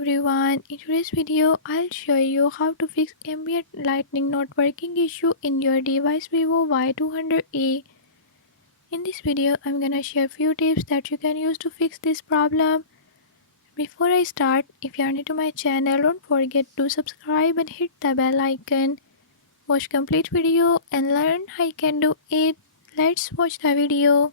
everyone, in today's video I'll show you how to fix ambient lighting not working issue in your device Vivo Y200e. In this video I'm gonna share few tips that you can use to fix this problem. Before I start, if you are new to my channel, don't forget to subscribe and hit the bell icon. Watch complete video and learn how you can do it. Let's watch the video.